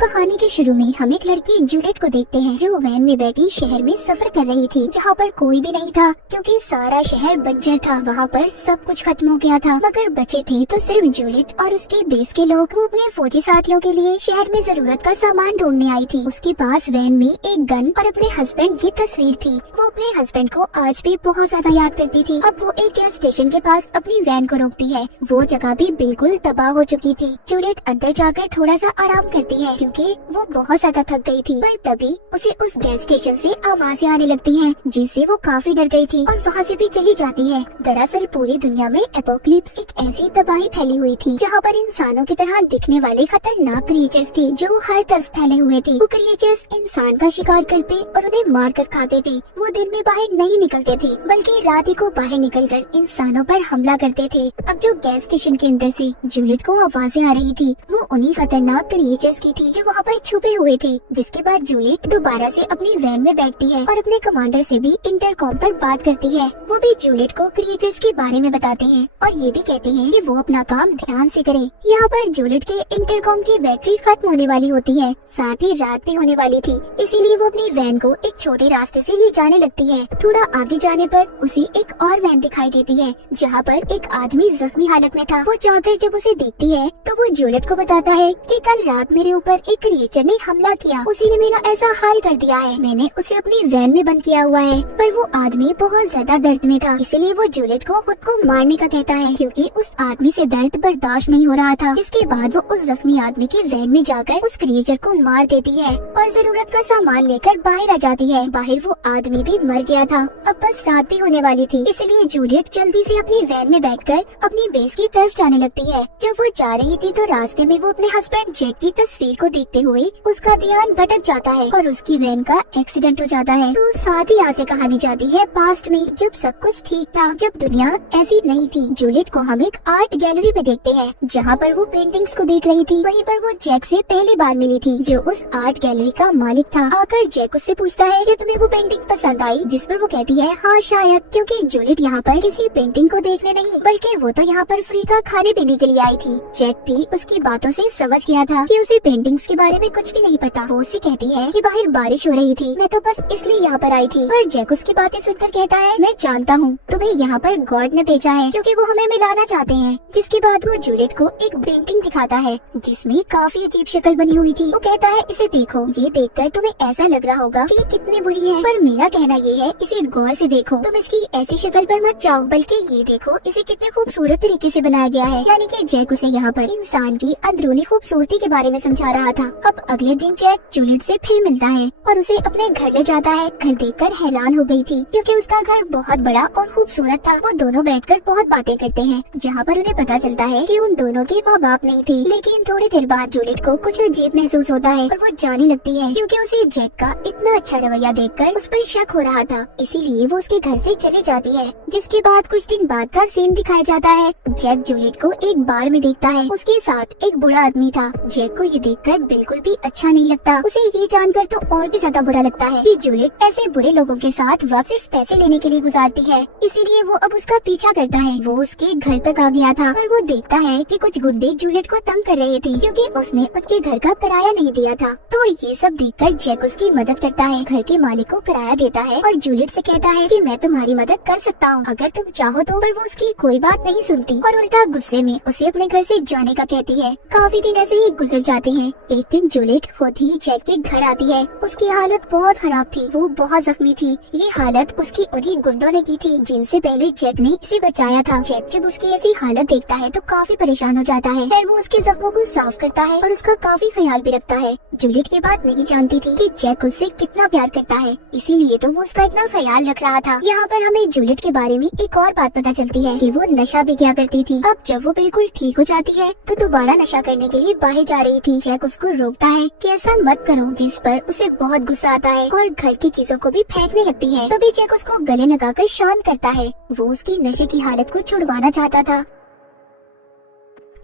कहानी के शुरू में हम एक लड़की जूलियट को देखते हैं जो वैन में बैठी शहर में सफर कर रही थी, जहाँ पर कोई भी नहीं था क्योंकि सारा शहर बंजर था। वहाँ पर सब कुछ खत्म हो गया था, मगर बचे थे तो सिर्फ जूलियट और उसके बेस के लोग। वो अपने फौजी साथियों के लिए शहर में जरूरत का सामान ढूंढने आई थी। उसके पास वैन में एक गन और अपने हस्बैंड की तस्वीर थी। वो अपने हस्बैंड को आज भी बहुत ज्यादा याद करती थी। अब वो एक गैस स्टेशन के पास अपनी वैन को रोकती है। वो जगह भी बिल्कुल तबाह हो चुकी थी। जूलियट अंदर जाकर थोड़ा सा आराम करती है क्योंकि वो बहुत ज्यादा थक गई थी। पर तभी उसे उस गैस स्टेशन से आवाजें आने लगती हैं, जिससे वो काफी डर गई थी और वहाँ से भी चली जाती है। दरअसल पूरी दुनिया में एपोकलिप्स एक ऐसी तबाही फैली हुई थी जहाँ पर इंसानों की तरह दिखने वाले खतरनाक क्रिएचर्स थे जो हर तरफ फैले हुए थे। वो क्रिएचर्स इंसान का शिकार करते और उन्हें मार कर खाते थे। वो दिन में बाहर नहीं निकलते थे बल्कि रात ही को बाहर निकलकर इंसानों पर हमला करते थे। अब जो गैस स्टेशन के अंदर से जूलियट को आवाजें आ रही थी वो उन्हीं खतरनाक क्रिएचर्स की थी जो वहाँ पर छुपे हुए थे। जिसके बाद जूलियट दोबारा से अपनी वैन में बैठती है और अपने कमांडर से भी इंटरकॉम पर बात करती है। वो भी जूलियट को क्रिएचर्स के बारे में बताते हैं और ये भी कहते हैं कि वो अपना काम ध्यान से करे। यहाँ पर जूलियट के इंटरकॉम की बैटरी खत्म होने वाली होती है, साथ ही रात भी होने वाली थी, इसीलिए वो अपनी वैन को एक छोटे रास्ते से ले जाने लगती है। थोड़ा आगे जाने पर उसे एक और वैन दिखाई देती है जहाँ पर एक आदमी जख्मी हालत में था। वो जाकर जब उसे देखती है तो वो जूलियट को बताता है कि कल रात मेरे ऊपर एक क्रिएचर ने हमला किया, उसी ने मेरा ऐसा हाल कर दिया है। मैंने उसे अपनी वैन में बंद किया हुआ है। पर वो आदमी बहुत ज्यादा दर्द में था, इसलिए वो जूलियट को खुद को मारने का कहता है क्योंकि उस आदमी से दर्द बर्दाश्त नहीं हो रहा था। इसके बाद वो उस जख्मी आदमी की वैन में जाकर उस क्रिएचर को मार देती है और जरूरत का सामान लेकर बाहर आ जाती है। बाहर वो आदमी भी मर गया था। अब बस रात भी होने वाली थी, इसलिए जूलियट जल्दी से अपनी वैन में बैठकर अपनी बेस की तरफ जाने लगती है। जब वो जा रही थी तो रास्ते में वो अपने हस्बैंड जैक की तस्वीर को देखते हुए उसका ध्यान भटक जाता है और उसकी वैन का एक्सीडेंट हो जाता है। तो साथ ही यहाँ से कहानी जाती है पास्ट में, जब सब कुछ ठीक था, जब दुनिया ऐसी नहीं थी। जूलियट को हम एक आर्ट गैलरी में देखते हैं जहाँ पर वो पेंटिंग्स को देख रही थी। वहीं पर वो जैक से पहली बार मिली थी जो उस आर्ट गैलरी का मालिक था। आकर जैक उससे पूछता है कि तुम्हें वो पेंटिंग पसंद आई, जिस पर वो कहती है हाँ शायद, क्योंकि जूलियट यहाँ पर किसी पेंटिंग को देखने नहीं बल्कि वो तो यहाँ पर फ्री का खाने पीने के लिए आई थी। जैक भी उसकी बातों से समझ गया था कि उसे पेंटिंग्स के बारे में कुछ भी नहीं पता। वो उससे कहती है कि बाहर बारिश हो रही थी, मैं तो बस इसलिए यहाँ पर आई थी। पर जैक उसकी बातें सुनकर कहता है मैं जानता हूँ तुम्हें यहाँ पर गॉड ने भेजा है क्योंकि वो हमें मिलाना चाहते हैं। जिसके बाद वो जूलियट को एक पेंटिंग दिखाता है जिसमें काफी अजीब शक्ल बनी हुई थी। वो कहता है इसे देखो, ये देखकर तुम्हें ऐसा लग रहा होगा कि कितनी बुरी है, पर मेरा कहना ये है इसे गौर से देखो। तुम इसकी ऐसी शक्ल पर मत जाओ बल्कि ये देखो इसे कितने खूबसूरत तरीके से बनाया गया है। यानी कि जैक उसे यहाँ पर इंसान की अंदरूनी खूबसूरती के बारे में समझा रहा था। अब अगले दिन जैक जूलियट से फिर मिलता है और उसे अपने घर ले जाता है। घर देखकर हैरान हो गई थी क्योंकि उसका घर बहुत बड़ा और खूबसूरत था। वो दोनों बैठकर बहुत बातें करते हैं जहाँ पर उन्हें पता चलता है कि उन दोनों के माँ बाप नहीं थे। लेकिन थोड़ी देर बाद जूलियट को कुछ अजीब महसूस होता है और वो जाने लगती है क्योंकि उसे जैक का इतना अच्छा रवैया देखकर उस पर शक हो रहा था, इसीलिए वो उसके घर से चली जाती है। जिसके बाद कुछ दिन बाद का सीन दिखाया जाता है। जैक जूलियट को एक बार में देखता है, उसके साथ एक बुरा आदमी था। जैक को ये देखकर बिल्कुल भी अच्छा नहीं लगता। उसे ये जानकर तो और भी ज्यादा बुरा लगता है कि जूलियट ऐसे बुरे लोगों के साथ वह सिर्फ पैसे लेने के लिए गुजारती है, इसीलिए वो अब उसका पीछा करता है। वो उसके घर तक आ गया था और वो देखता है कि कुछ गुंडे जूलियट को तंग कर रहे थे क्योंकि उसने उनके घर का किराया नहीं दिया था। तो ये सब देखकर जैक उसकी मदद करता है, घर के मालिक को किराया देता है और जूलियट से कहता है कि मैं तुम्हारी मदद कर सकता हूँ अगर तुम चाहो तो। पर वो उसकी कोई बात नहीं सुनती और उल्टा गुस्से में उसे अपने घर से जाने का कहती है। काफी दिन ऐसे ही गुजर जाते हैं। एक दिन जूलियट खुद ही जैक के घर आती है। उसकी हालत बहुत खराब थी, वो बहुत जख्मी थी। ये हालत उसकी उन्हीं गुंडों ने की थी जिनसे पहले जैक ने इसे बचाया था। जैक जब उसकी ऐसी हालत देखता है तो काफी परेशान हो जाता है। फिर वो उसके जख्मों को साफ करता है और उसका काफी ख्याल भी रखता है। जूलियट ये बात नहीं जानती थी कि जैक उससे कितना प्यार करता है, इसीलिए तो वो उसका इतना ख्याल रख रहा था। यहाँ पर हमें जूलियट के बारे में एक और बात पता चलती है कि वो नशा भी किया करती थी। अब जब वो बिल्कुल ठीक हो जाती है तो दोबारा नशा करने के लिए बाहर जा रही थी। जैक उसको रोकता है कि ऐसा मत करो, जिस पर उसे बहुत गुस्सा आता है और घर की चीजों को भी फेंकने लगती है। तभी जैक उसको गले लगाकर शांत करता है। वो उसकी नशे की हालत को छुड़वाना चाहता था।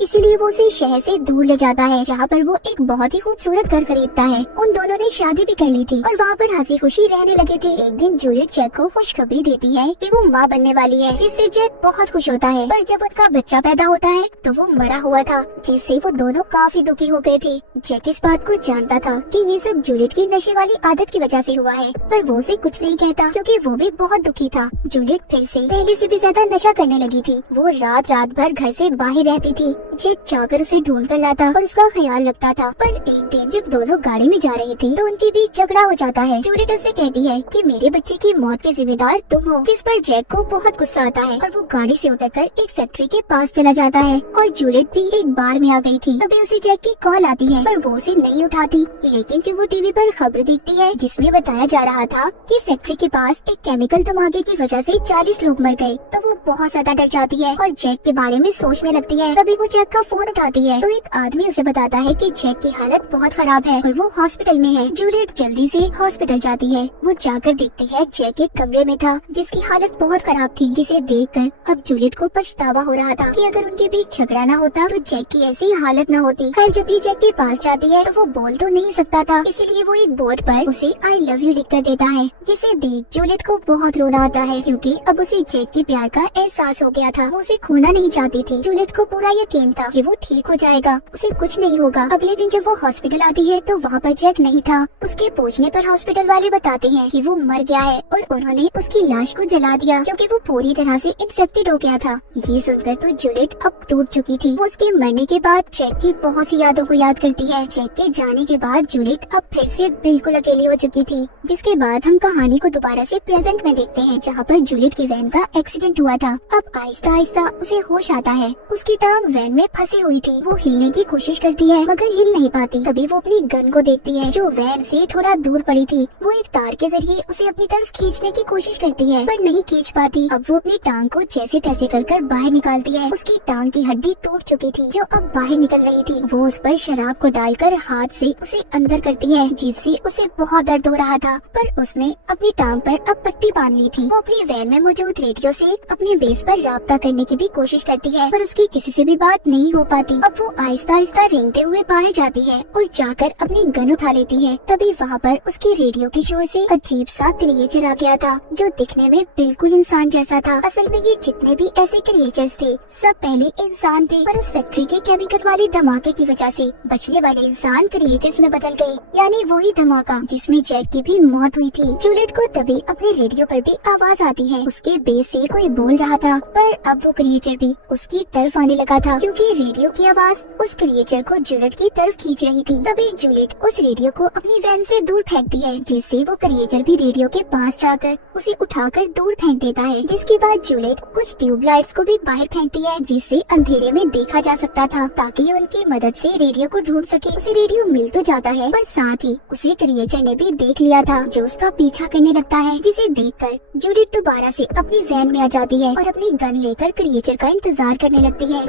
इसीलिए वो उसे शहर से दूर ले जाता है, जहाँ पर वो एक बहुत ही खूबसूरत घर खरीदता है। उन दोनों ने शादी भी कर ली थी और वहाँ पर हंसी खुशी रहने लगे थे। एक दिन जूलियट जैक को खुशखबरी देती है कि वो माँ बनने वाली है, जिससे जैक बहुत खुश होता है। पर जब उनका बच्चा पैदा होता है तो वो मरा हुआ था, जिससे वो दोनों काफी दुखी हो गए थे। जैक इस बात को जानता था कि ये सब जूलियट की नशे वाली आदत की वजह से हुआ है, पर वो उसे कुछ नहीं कहता क्योंकि वो भी बहुत दुखी था। जूलियट फिर से पहले से भी ज्यादा नशा करने लगी थी। वो रात रात भर घर से बाहर रहती थी। जैक जाकर उसे ढूंढ कर लाता और उसका ख्याल रखता था। पर एक दिन जब दोनों गाड़ी में जा रहे थे तो उनके बीच झगड़ा हो जाता है। जूलियट उससे कहती है कि मेरे बच्चे की मौत के जिम्मेदार तुम हो, जिस पर जैक को बहुत गुस्सा आता है और वो गाड़ी से उतरकर एक फैक्ट्री के पास चला जाता है। और जूलियट भी एक बार में आ गई थी। तभी उसे जैक की कॉल आती है, पर वो उसे नहीं उठाती। लेकिन जब वो टीवी पर खबर देखती है जिसमें बताया जा रहा था कि फैक्ट्री के पास एक केमिकल धमाके की वजह से 40 लोग मर गए, तो वो बहुत ज्यादा डर जाती है और जैक के बारे में सोचने लगती है। तभी वो जैक का फोन उठाती है तो एक आदमी उसे बताता है कि जैक की हालत बहुत खराब है और वो हॉस्पिटल में है। जूलियट जल्दी से हॉस्पिटल जाती है। वो जाकर देखती है जैक एक कमरे में था जिसकी हालत बहुत खराब थी, जिसे देखकर अब जूलियट को पछतावा हो रहा था कि अगर उनके बीच झगड़ा न होता तो जैक की ऐसी हालत न होती। खैर जब भी जैक के पास जाती है तो वो बोल तो नहीं सकता था, इसीलिए वो एक बोर्ड पर उसे आई लव यू लिख कर देता है, जिसे देख जूलियट को बहुत रोना आता है क्योंकि अब उसे जैक के प्यार का एहसास हो गया था। वो उसे खोना नहीं चाहती थी। जूलियट को पूरा यकीन था कि वो ठीक हो जाएगा, उसे कुछ नहीं होगा। अगले दिन जब वो हॉस्पिटल आती है तो वहाँ पर जैक नहीं था। उसके पूछने पर हॉस्पिटल वाले बताते हैं कि वो मर गया है और उन्होंने उसकी लाश को जला दिया क्योंकि वो पूरी तरह से इन्फेक्टेड हो गया था। ये सुनकर तो जूलियट अब टूट चुकी थी। वो उसके मरने के बाद जैक की बहुत सी यादों को याद करती है। जैक के जाने के बाद जूलियट अब फिर से बिल्कुल अकेली हो चुकी थी। जिसके बाद हम कहानी को दोबारा से प्रेजेंट में देखते हैं, जहाँ पर जूलियट की वैन का एक्सीडेंट हुआ था। अब आहिस्ता आहिस्ता उसे होश आता है। उसकी टांग वैन में फंसी हुई थी। वो हिलने की कोशिश करती है मगर हिल नहीं पाती। तभी वो अपनी गन को देखती है जो वैन से थोड़ा दूर पड़ी थी। वो एक तार के जरिए उसे अपनी तरफ खींचने की कोशिश करती है पर नहीं खींच पाती। अब वो अपनी टांग को जैसे तैसे कर बाहर निकालती है। उसकी टांग की हड्डी टूट चुकी थी जो अब बाहर निकल रही थी। वो उस पर शराब को डालकर हाथ से उसे अंदर करती है, जिससे उसे बहुत दर्द हो रहा था। पर उसने अपनी टांग पर अब पट्टी बांध ली थी। वो अपनी वैन में मौजूद रेडियो से अपने बेस पर राब्ता करने की भी कोशिश करती है पर उसकी किसी से भी बात नहीं हो पाती। अब वो आहिस्ता आहिस्ता रेंगते हुए बाहर जाती है और जाकर अपनी गन उठा लेती है। तभी वहाँ पर उसके रेडियो की शोर से अजीब सा क्रिएचर आ गया था जो दिखने में बिल्कुल इंसान जैसा था। असल में ये जितने भी ऐसे क्रिएचर्स थे सब पहले इंसान थे, पर उस फैक्ट्री के केमिकल वाले धमाके की वजह से बचने वाले इंसान क्रिएचर्स में बदल गए, यानी वही धमाका जिसमें जैक की भी मौत हुई थी। जूलियट को तभी अपने रेडियो पर भी आवाज आती है। उसके बेस से कोई बोल रहा था पर अब वो क्रिएचर भी उसकी तरफ आने लगा था क्योंकि रेडियो की आवाज उस क्रिएचर को जूलियट की तरफ खींच रही थी। तभी जूलियट उस रेडियो को अपनी वैन से दूर फेंकती है, जिससे वो क्रिएचर भी रेडियो के पास जाकर उसे उठाकर दूर फेंक देता है। जिसके बाद जूलियट कुछ ट्यूबलाइट्स को भी बाहर फेंकती है जिससे अंधेरे में देखा जा सकता था, ताकि उनकी मदद से रेडियो को ढूंढ सके। उसे रेडियो मिल तो जाता है पर साथ ही उसे क्रिएचर ने भी देख लिया था जो उसका पीछा करने लगता है, जिसे देखकर जूलियट दोबारा से अपनी वैन में आ जाती है और अपनी गन लेकर क्रिएचर का इंतजार करने लगती है।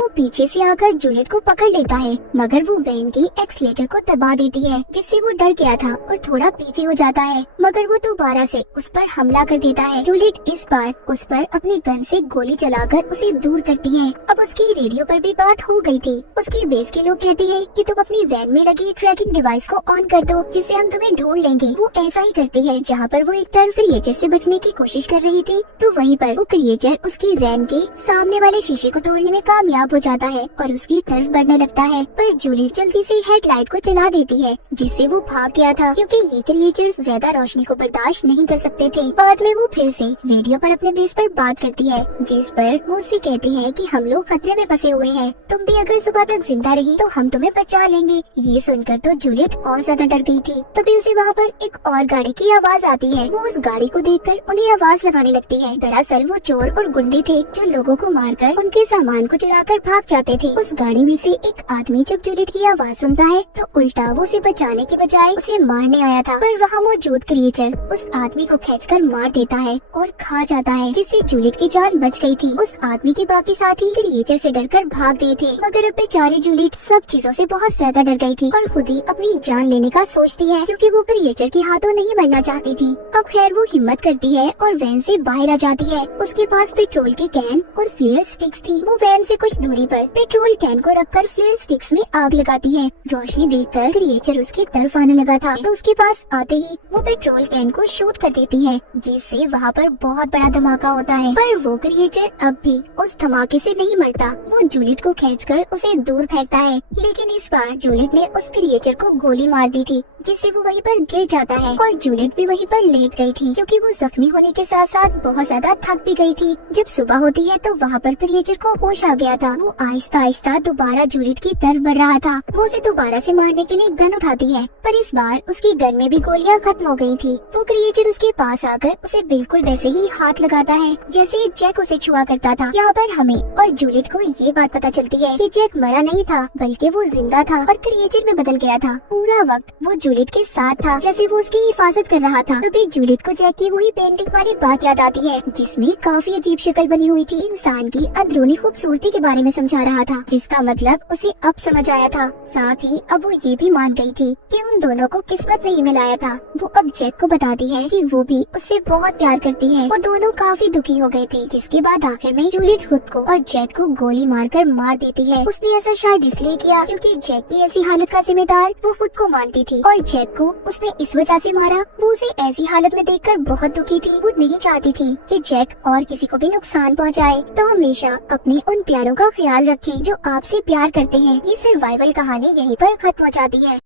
वो पीछे से आकर जूलियट को पकड़ लेता है मगर वो वैन की एक्सीलेटर को दबा देती है, जिससे वो डर गया था और थोड़ा पीछे हो जाता है मगर वो दोबारा से उस पर हमला कर देता है। जूलियट इस बार उस पर अपनी गन से गोली चलाकर उसे दूर करती है। अब उसकी रेडियो पर भी बात हो गई थी। उसकी बेस के लोग कहते हैं कि तुम अपनी वैन में लगी ट्रैकिंग डिवाइस को ऑन कर दो जिससे हम तुम्हें ढूंढ लेंगे। वो ऐसा ही करती है। जहाँ पर वो एक तरफ क्रिएचर से बचने की कोशिश कर रही थी तो वहीं पर वो क्रिएचर उसकी वैन के सामने वाले शीशे को तोड़ने में कामयाब हो जाता है और उसकी तरफ बढ़ने लगता है। पर जूलियट जल्दी से हेडलाइट को चला देती है जिससे वो भाग गया था क्योंकि ये क्रिएचर्स ज्यादा रोशनी को बर्दाश्त नहीं कर सकते थे। बाद में वो फिर से रेडियो पर अपने बेस पर बात करती है जिस पर वो उससे कहती है कि हम लोग खतरे में फंसे हुए हैं, तुम भी अगर सुबह तक जिंदा रही तो हम तुम्हें बचा लेंगे। ये सुनकर तो जूलियट और ज्यादा डर गई थी। तभी उसे वहाँ पर एक और गाड़ी की आवाज आती है। वो उस गाड़ी को देखकर उन्हें आवाज लगाने लगती है। दरअसल वो चोर और गुंडे थे जो लोगों को मारकर उनके सामान को चुराकर भाग जाते थे। उस गाड़ी में से एक आदमी जब जूलियट की आवाज सुनता है तो उल्टा वो उसे बचाने के बजाय उसे मारने आया था, पर वहाँ मौजूद क्रिएचर उस आदमी को खींचकर मार देता है और खा जाता है, जिससे जूलियट की जान बच गई थी। उस आदमी के बाकी साथी क्रिएचर से डरकर भाग गए थे मगर अब बेचारी जूलियट सब चीजों से बहुत ज्यादा डर गई थी और खुद ही अपनी जान लेने का सोचती है क्योंकि वो क्रिएचर के हाथों नहीं मरना चाहती थी। अब खैर वो हिम्मत करती है और वैन से बाहर आ जाती है। उसके पास पेट्रोल की कैन और फ्लेयर स्टिक्स थी। वो वैन से कुछ दूर दूरी पर पेट्रोल कैन को रखकर फ्लेयर स्टिक्स में आग लगाती है। रोशनी देखकर क्रिएचर उसकी तरफ आने लगा था, तो उसके पास आते ही वो पेट्रोल कैन को शूट कर देती है, जिससे वहाँ पर बहुत बड़ा धमाका होता है। पर वो क्रिएचर अब भी उस धमाके से नहीं मरता। वो जूलियट को खींचकर उसे दूर फेंकता है, लेकिन इस बार जूलियट ने उस क्रिएचर को गोली मार दी थी, जिससे वो वहीं पर गिर जाता है और जूलियट भी वहीं पर लेट गई थी, क्योंकि वो जख्मी होने के साथ साथ बहुत ज्यादा थक भी गई थी। जब सुबह होती है तो वहाँ पर क्रिएचर को होश आ गया था। वो आहिस्ता आहिस्ता दोबारा जूलियट की तरफ बढ़ रहा था। वो उसे दोबारा से मारने के लिए गन उठाती है, पर इस बार उसकी गन में भी गोलियां खत्म हो गई थी। वो क्रिएचर उसके पास आकर उसे बिल्कुल वैसे ही हाथ लगाता है जैसे जैक उसे छुआ करता था। यहाँ पर हमें और जूलियट को ये बात पता चलती है कि जैक मरा नहीं था, बल्कि वो जिंदा था और क्रिएचर में बदल गया था। पूरा वक्त वो जूलियट के साथ था, जैसे वो उसकी हिफाजत कर रहा था। तभी जूलियट को जैक की वही पेंटिंग वाली बात याद आती है, जिसमें काफी अजीब शक्ल बनी हुई थी। इंसान की अंदरूनी खूबसूरती के बारे में समझा रहा था, जिसका मतलब उसे अब समझ आया था। साथ ही अब वो ये भी मान गई थी कि उन दोनों को किस्मत नहीं मिलाया था। वो अब जैक को बताती है कि वो भी उससे बहुत प्यार करती है। वो दोनों काफी दुखी हो गए थे, जिसके बाद आखिर में जूलियट खुद को और जैक को गोली मारकर मार देती है। उसने ऐसा शायद इसलिए किया क्योंकि जैक की ऐसी हालत का जिम्मेदार वो खुद को मानती थी, और जैक को उसने इस वजह से मारा। वो उसे ऐसी हालत में देखकर बहुत दुखी थी। वो नहीं चाहती थी कि जैक और किसी को भी नुकसान पहुंचाए। तो हमेशा अपने उन प्यारों का ख्याल रखें जो आपसे प्यार करते हैं। ये सर्वाइवल कहानी यहीं पर खत्म हो जाती है।